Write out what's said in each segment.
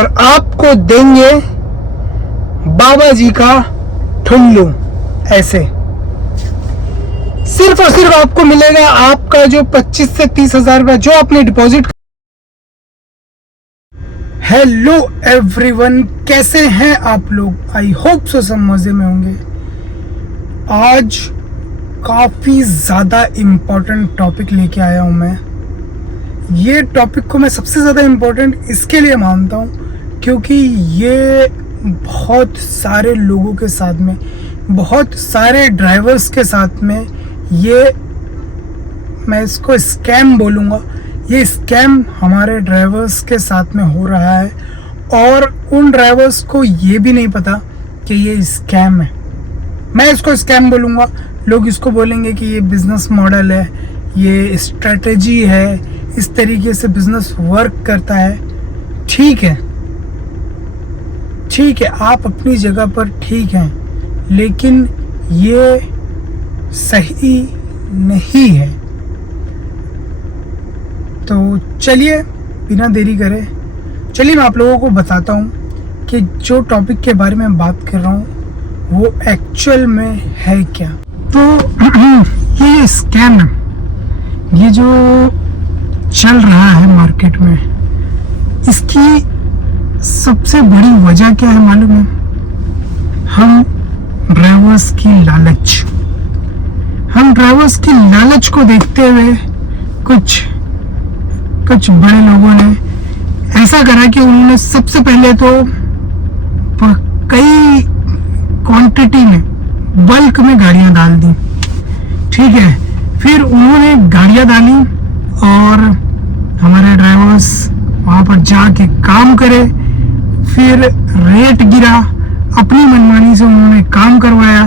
और आपको देंगे बाबा जी का ठुल्लू। ऐसे सिर्फ और सिर्फ आपको मिलेगा आपका जो 25 से 30 हजार रुपया जो आपने डिपॉजिट। हेलो एवरीवन, कैसे हैं आप लोग? आई होप सो सब मजे में होंगे। आज काफी ज्यादा इम्पोर्टेंट टॉपिक लेके आया हूं मैं। ये टॉपिक को मैं सबसे ज्यादा इम्पोर्टेंट इसके लिए मानता हूं क्योंकि ये बहुत सारे लोगों के साथ में, बहुत सारे ड्राइवर्स के साथ में, ये मैं इसको स्कैम बोलूँगा। ये स्कैम हमारे ड्राइवर्स के साथ में हो रहा है और उन ड्राइवर्स को ये भी नहीं पता कि ये स्कैम है। मैं इसको स्कैम बोलूँगा, लोग इसको बोलेंगे कि ये बिजनेस मॉडल है, ये स्ट्रेटजी है, इस तरीके से बिजनेस वर्क करता है। ठीक है, ठीक है, आप अपनी जगह पर ठीक हैं, लेकिन ये सही नहीं है। तो चलिए बिना देरी करे, चलिए मैं आप लोगों को बताता हूँ कि जो टॉपिक के बारे में बात कर रहा हूँ वो एक्चुअल में है क्या। तो ये स्कैम, ये जो चल रहा है मार्केट में, इसकी सबसे बड़ी वजह क्या है मालूम है? हम ड्राइवर्स की लालच। हम ड्राइवर्स की लालच को देखते हुए कुछ बड़े लोगों ने ऐसा करा कि उन्होंने सबसे पहले तो कई क्वांटिटी में, बल्क में गाड़ियां डाल दी। ठीक है, फिर उन्होंने गाड़ियां डाली और हमारे ड्राइवर्स वहां पर जाके काम करे, फिर रेट गिरा, अपनी मनमानी से उन्होंने काम करवाया।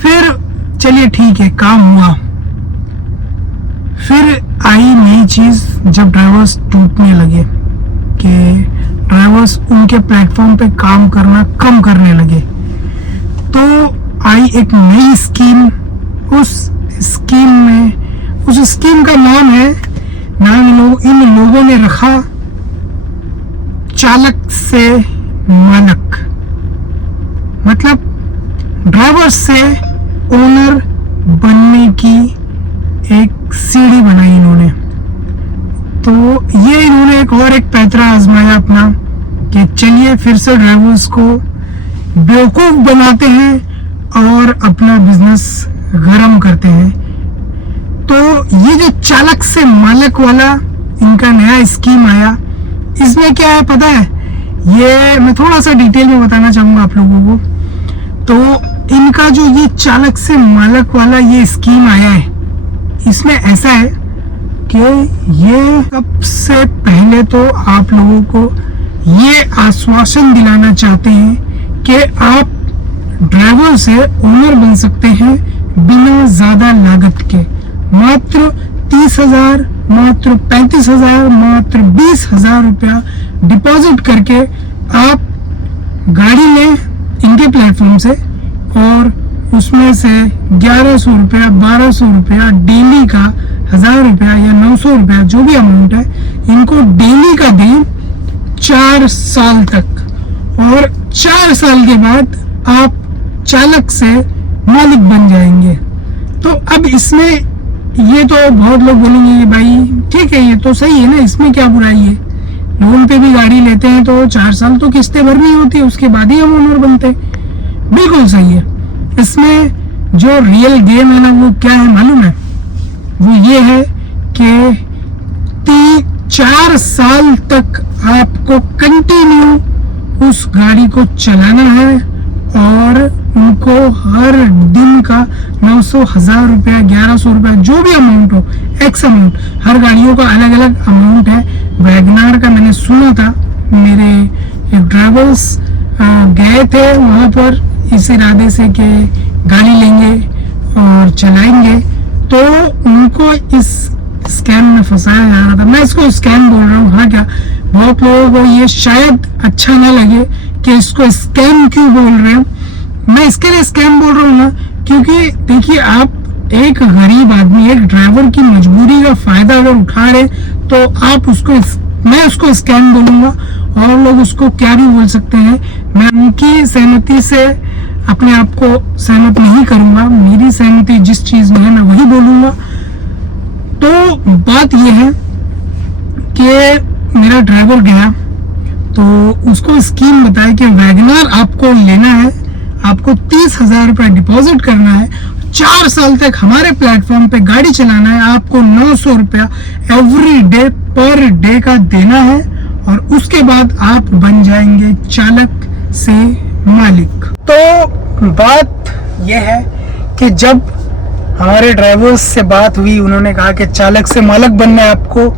फिर चलिए ठीक है, काम हुआ। फिर आई नई चीज, जब ड्राइवर्स टूटने लगे कि ड्राइवर्स उनके प्लेटफॉर्म पे काम करना कम करने लगे, तो आई एक नई स्कीम। उस स्कीम का नाम इन लोगों ने रखा चालक से मालक। मतलब ड्राइवर से ओनर बनने की एक सीढ़ी बनाई इन्होंने। तो ये इन्होंने एक पैंतरा आजमाया अपना कि चलिए फिर से ड्राइवर्स को बेवकूफ बनाते हैं और अपना बिजनेस गरम करते हैं। तो ये जो चालक से मालक वाला इनका नया स्कीम आया, इसमें क्या है पता है? ये मैं थोड़ा सा डिटेल में बताना चाहूंगा आप लोगों को। तो इनका जो ये चालक से मालक वाला ये स्कीम आया है, इसमें ऐसा है कि ये सबसे पहले तो आप लोगों को ये आश्वासन दिलाना चाहते हैं कि आप ड्राइवर से ओनर बन सकते हैं बिना ज्यादा लागत के। मात्र 30,000, मात्र 35,000, मात्र 20,000 रुपया डिपॉजिट करके आप गाड़ी लें इनके प्लेटफॉर्म से और उसमें से 1100 रुपया, 1200 रुपया डेली का, 1000 रुपया या 900 रुपया जो भी अमाउंट है, इनको डेली का दें 4 साल तक। और 4 साल के बाद आप चालक से मालिक बन जाएंगे। तो अब इसमें ये तो बहुत लोग बोलेंगे भाई ठीक है, ये तो सही है ना, इसमें क्या बुराई है? लोन पे भी गाड़ी लेते हैं तो 4 साल तो किस्तें भरनी होती है, उसके बाद ही हम ओनर बनते हैं। बिल्कुल सही है। इसमें जो रियल गेम है ना, वो क्या है मालूम है? वो ये है कि 4 साल तक आपको कंटिन्यू उस गाड़ी को चलाना है और उनको हर दिन का 900, 1000 रुपया, 1100 रुपया जो भी अमाउंट हो, एक्स अमाउंट, हर गाड़ियों का अलग अलग अमाउंट है। वैगनार का मैंने सुना था, मेरे एक ड्राइवर्स गए थे वहाँ पर इस इरादे से कि गाड़ी लेंगे और चलाएंगे, तो उनको इस स्कैम में फंसाया जा रहा था। मैं इसको स्कैम बोल रहा हूँ। हाँ, क्या बहुत लोगों को ये शायद अच्छा ना लगे कि इसको स्कैम क्यों बोल रहे हैं। मैं इसके लिए स्कैम बोल रहा हूँ ना, क्योंकि देखिए, आप एक गरीब आदमी, एक ड्राइवर की मजबूरी का फायदा अगर उठा रहे तो आप उसको मैं उसको स्कैम बोलूंगा और लोग उसको क्या भी बोल सकते हैं। मैं उनकी सहमति से अपने आप को सहमत नहीं करूंगा। मेरी सहमति जिस चीज में है मैं वही बोलूंगा। तो बात यह है कि मेरा ड्राइवर गया तो उसको स्कीम बताया कि वैगनर आपको लेना है, आपको 30,000 रुपया डिपॉजिट करना है, 4 साल तक हमारे प्लेटफॉर्म पे गाड़ी चलाना है, आपको 900 रुपया एवरी डे पर डे का देना है और उसके बाद आप बन जाएंगे चालक से मालिक। तो बात यह है कि जब हमारे ड्राइवर्स से बात हुई, उन्होंने कहा कि चालक से मालिक बनना है आपको,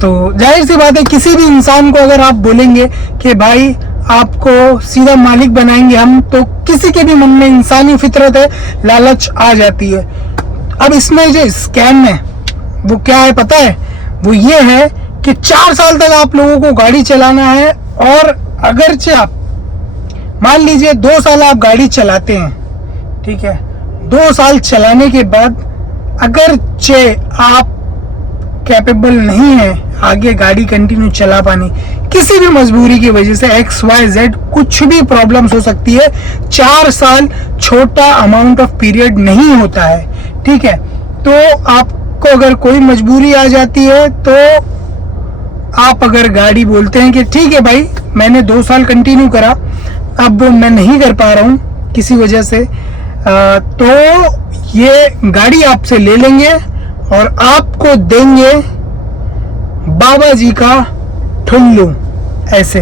तो जाहिर सी बात है किसी भी इंसान को अगर आप बोलेंगे कि भाई आपको सीधा मालिक बनाएंगे हम, तो किसी के भी मन में इंसानी फितरत है, लालच आ जाती है। अब इसमें जो स्कैम है वो क्या है पता है? वो ये है कि 4 साल तक आप लोगों को गाड़ी चलाना है और अगरचे आप मान लीजिए 2 साल आप गाड़ी चलाते हैं, ठीक है, 2 साल चलाने के बाद अगरचे आप कैपेबल नहीं है आगे गाड़ी कंटिन्यू चला पाने, किसी भी मजबूरी की वजह से XYZ कुछ भी प्रॉब्लम्स हो सकती है, 4 साल छोटा अमाउंट ऑफ पीरियड नहीं होता है, ठीक है। तो आपको अगर कोई मजबूरी आ जाती है तो आप अगर गाड़ी बोलते हैं कि ठीक है भाई मैंने 2 साल कंटिन्यू करा, अब मैं नहीं कर पा रहा हूँ किसी वजह से, तो ये गाड़ी आपसे ले लेंगे और आपको देंगे बाबा जी का ठुल्लू। ऐसे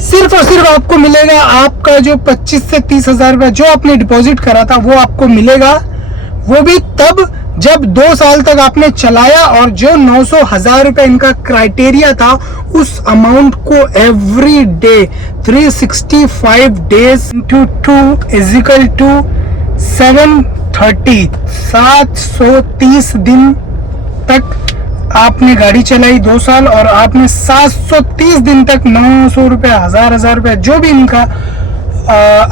सिर्फ और सिर्फ आपको मिलेगा आपका जो 25 से 30,000 रुपया जो आपने डिपॉजिट करा था वो आपको मिलेगा, वो भी तब जब 2 साल तक आपने चलाया और जो 900,000 रुपए इनका क्राइटेरिया था उस अमाउंट को every day 365 days into 2 is equal to 730 दिन तक आपने गाड़ी चलाई 2 साल और आपने 730 दिन तक 900 रुपया 1000 रुपया जो भी इनका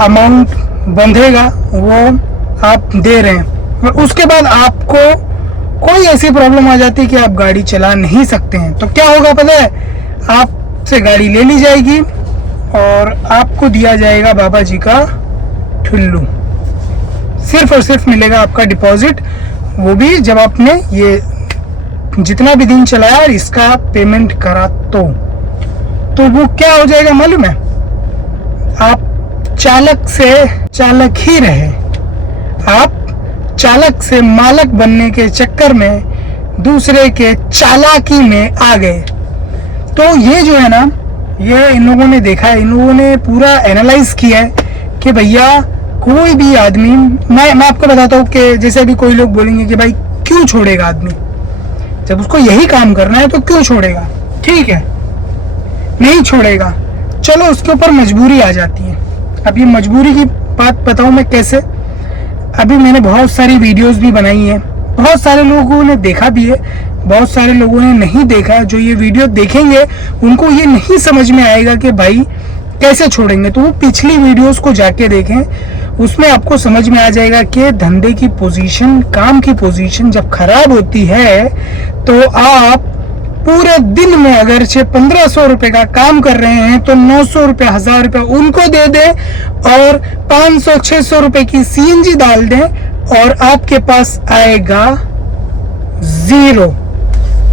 अमाउंट बंधेगा वो आप दे रहे हैं। और उसके बाद आपको कोई ऐसी प्रॉब्लम आ जाती है कि आप गाड़ी चला नहीं सकते हैं, तो क्या होगा पता है? आपसे गाड़ी ले ली जाएगी और आपको दिया जाएगा बाबा जी का ठुल्लू। सिर्फ और सिर्फ मिलेगा आपका डिपॉजिट, वो भी जब आपने ये जितना भी दिन चलाया और इसका पेमेंट करा तो वो क्या हो जाएगा मालूम है? आप चालक से चालक ही रहे, आप चालक से मालक बनने के चक्कर में दूसरे के चालाकी में आ गए। तो ये जो है ना, ये इन लोगों ने देखा है, इन लोगों ने पूरा एनालाइज किया है कि भैया कोई भी आदमी, मैं आपको बताता हूँ कि जैसे अभी कोई लोग बोलेंगे कि भाई क्यों छोड़ेगा आदमी, जब उसको यही काम करना है तो क्यों छोड़ेगा? ठीक है, नहीं छोड़ेगा, चलो उसके ऊपर मजबूरी आ जाती है। अब ये मजबूरी की बात बताऊं मैं कैसे। अभी मैंने बहुत सारी वीडियोस भी बनाई हैं, बहुत सारे लोगों ने देखा भी है, बहुत सारे लोगों ने नहीं देखा। जो ये वीडियो देखेंगे उनको ये नहीं समझ में आएगा कि भाई कैसे छोड़ेंगे, तो वो पिछली वीडियोस को जाके देखें, उसमें आपको समझ में आ जाएगा कि धंधे की पोजीशन, काम की पोजीशन जब खराब होती है तो आप पूरे दिन में अगर 1500 रुपए का काम कर रहे हैं तो 900 रुपए 1000 रुपए उनको दे दें और 500-600 रुपए की CNG डाल दें और आपके पास आएगा 0।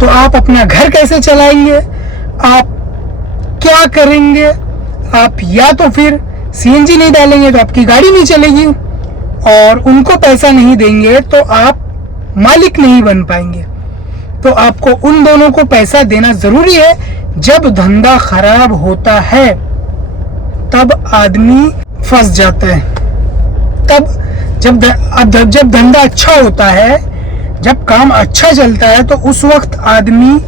तो आप अपना घर कैसे चलाएंगे? आप क्या करेंगे? आप या तो फिर CNG नहीं डालेंगे तो आपकी गाड़ी नहीं चलेगी और उनको पैसा नहीं देंगे तो आप मालिक नहीं बन पाएंगे। तो आपको उन दोनों को पैसा देना जरूरी है। जब धंधा खराब होता है तब आदमी फंस जाता है, तब जब धंधा अच्छा होता है, जब काम अच्छा चलता है तो उस वक्त आदमी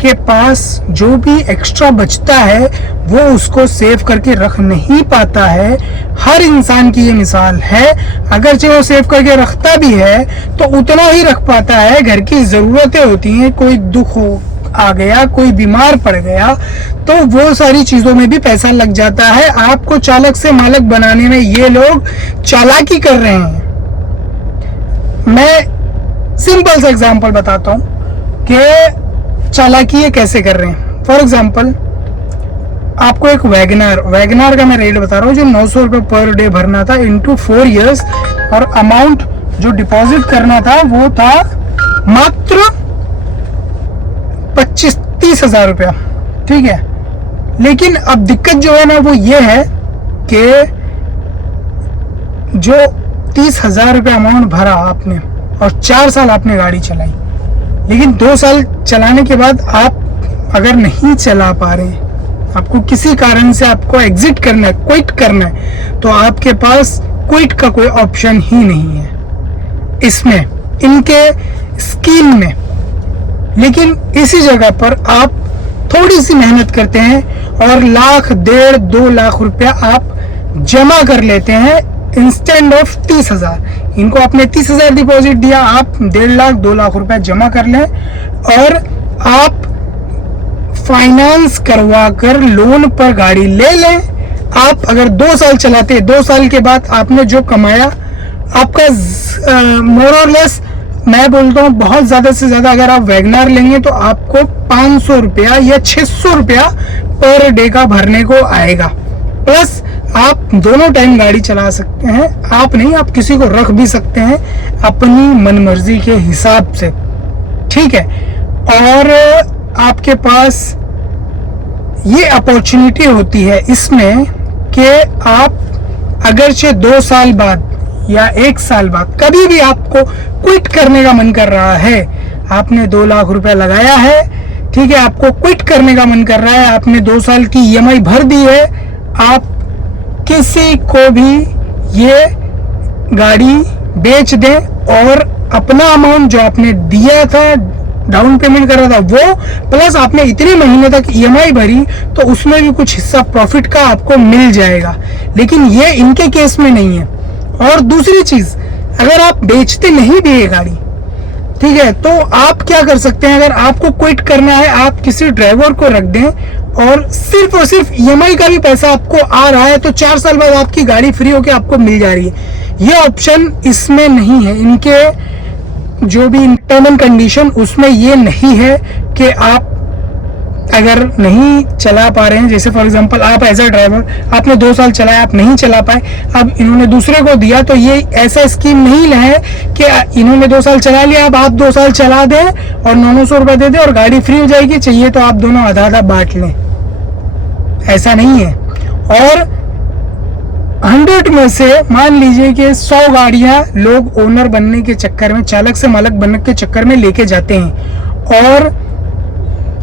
के पास जो भी एक्स्ट्रा बचता है वो उसको सेव करके रख नहीं पाता है। हर इंसान की ये मिसाल है, अगर चाहे वो सेव करके रखता भी है तो उतना ही रख पाता है। घर की ज़रूरतें होती हैं, कोई दुख हो आ गया, कोई बीमार पड़ गया, तो वो सारी चीज़ों में भी पैसा लग जाता है। आपको चालक से मालिक बनाने में ये लोग चालाकी कर रहे हैं। मैं सिंपल सा एग्जांपल बताता हूँ कि चालाकी ये कैसे कर रहे हैं। फॉर एग्जाम्पल आपको एक वैगनार का मैं रेट बता रहा हूँ, जो 900 रुपये पर डे भरना था इनटू 4 years, और अमाउंट जो डिपॉजिट करना था वो था मात्र 25-30 हज़ार रुपया, ठीक है। लेकिन अब दिक्कत जो है ना वो ये है कि जो 30,000 रुपये अमाउंट भरा आपने और 4 साल आपने गाड़ी चलाई, लेकिन 2 साल चलाने के बाद आप अगर नहीं चला पा रहे, आपको किसी कारण से आपको एग्जिट करना है, क्विट करना है, तो आपके पास क्विट का कोई ऑप्शन ही नहीं है इसमें, इनके स्कीम में। लेकिन इसी जगह पर आप थोड़ी सी मेहनत करते हैं और 1,00,000, 1.5, 2 लाख रुपया आप जमा कर लेते हैं इंस्टेंट ऑफ 30,000। इनको आपने 30,000 डिपॉजिट दिया, आप 1.5 लाख, 2 लाख रुपया जमा कर लें और आप फाइनेंस करवा कर लोन पर गाड़ी ले लें। आप अगर 2 साल चलाते, 2 साल के बाद आपने जो कमाया, आपका मोर और लेस, मैं बोलता हूँ बहुत ज़्यादा से ज़्यादा अगर आप वैगनार लेंगे तो आपको 500 रुपया या 600 रुपया पर डे का भरने को आएगा। प्लस आप दोनों टाइम गाड़ी चला सकते हैं, आप नहीं, आप किसी को रख भी सकते हैं अपनी मनमर्जी के हिसाब से, ठीक है। और आपके पास ये अपॉर्चुनिटी होती है इसमें कि आप अगरचे 2 साल बाद या 1 साल बाद कभी भी आपको क्विट करने का मन कर रहा है, आपने 2 लाख रुपया लगाया है, ठीक है, आपको क्विट करने का मन कर रहा है, आपने 2 साल की EMI भर दी है, आप किसी को भी ये गाड़ी बेच दें और अपना अमाउंट जो आपने दिया था, डाउन पेमेंट कर रहा था वो, प्लस आपने इतने महीने तक EMI भरी तो उसमें भी कुछ हिस्सा प्रॉफिट का आपको मिल जाएगा। लेकिन ये इनके केस में नहीं है। और दूसरी चीज, अगर आप बेचते नहीं भी ये गाड़ी, ठीक है, तो आप क्या कर सकते हैं, अगर आपको क्विट करना है, आप किसी ड्राइवर को रख दें और सिर्फ EMI का भी पैसा आपको आ रहा है, तो 4 साल बाद आपकी गाड़ी फ्री होकर आपको मिल जा रही है। ये ऑप्शन इसमें नहीं है, इनके जो भी टर्म एंड कंडीशन उसमें ये नहीं है कि आप अगर नहीं चला पा रहे हैं, जैसे फॉर एग्जांपल आप एज अ ड्राइवर आपने 2 साल चलाया, आप नहीं चला पाए, अब इन्होंने दूसरे को दिया, तो ये ऐसा स्कीम नहीं है कि इन्होंने 2 साल चला लिया, अब आप 2 साल चला दें और 900 रुपये दे दें और गाड़ी फ्री हो जाएगी, चाहिए तो आप दोनों आधा आधा बांट लें, ऐसा नहीं है। और 100 में से मान लीजिए कि 100 गाड़ियां लोग ओनर बनने के चक्कर में, चालक से मालक बनने के चक्कर में लेके जाते हैं और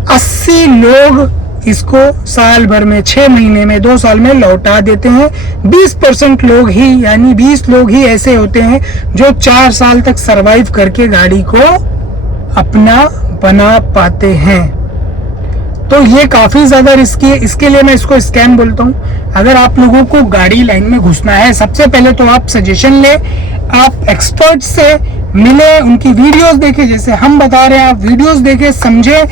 80 लोग इसको साल भर में, 6 महीने में, 2 साल में लौटा देते हैं। 20% लोग ही, यानी 20 लोग ही ऐसे होते हैं जो 4 साल तक सरवाइव करके गाड़ी को अपना बना पाते हैं। तो ये काफी ज्यादा रिस्की है, इसके लिए मैं इसको स्कैम बोलता हूँ। अगर आप लोगों को गाड़ी लाइन में घुसना है, सबसे पहले तो आप सजेशन ले, आप एक्सपर्ट से मिले, उनकी वीडियोस देखें, जैसे हम बता रहे हैं, आप वीडियोस देखें, समझे,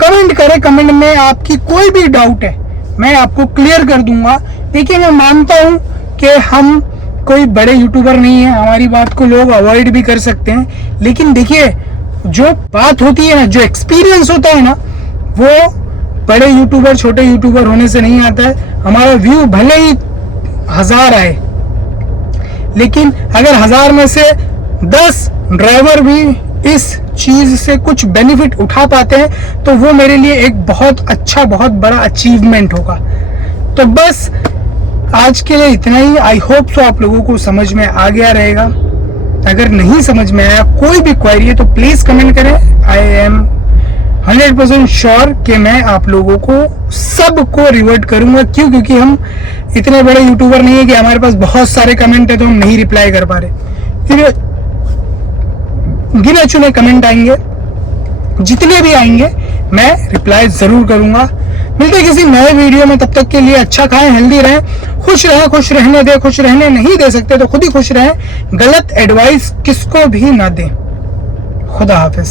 कमेंट करें, कमेंट में आपकी कोई भी डाउट है मैं आपको क्लियर कर दूंगा। देखिए, मैं मानता हूँ कि हम कोई बड़े यूट्यूबर नहीं है, हमारी बात को लोग अवॉइड भी कर सकते हैं, लेकिन देखिए जो बात होती है ना, जो एक्सपीरियंस होता है ना, वो बड़े यूट्यूबर छोटे यूट्यूबर होने से नहीं आता है। हमारा व्यू भले ही 1000 आए, लेकिन अगर 1000 में से 10 ड्राइवर भी इस चीज से कुछ बेनिफिट उठा पाते हैं तो वो मेरे लिए एक बहुत अच्छा, बहुत बड़ा अचीवमेंट होगा। तो बस आज के लिए इतना ही। आई होप सो आप लोगों को समझ में आ गया रहेगा। अगर नहीं समझ में आया, कोई भी क्वेरी है तो प्लीज कमेंट करें। आई एम 100% श्योर कि मैं आप लोगों को सबको रिवर्ट करूंगा। क्यों? क्योंकि हम इतने बड़े यूट्यूबर नहीं है कि हमारे पास बहुत सारे कमेंट है तो हम नहीं रिप्लाई कर पा रहे। गिने चुने कमेंट आएंगे, जितने भी आएंगे मैं रिप्लाई जरूर करूंगा। मिलते किसी नए वीडियो में, तब तक के लिए अच्छा खाएं, हेल्दी रहें, खुश रहें। खुश रहने दे, खुश रहने नहीं दे सकते तो खुद ही खुश रहें। गलत एडवाइस किसको भी ना दें। खुदा हाफिज।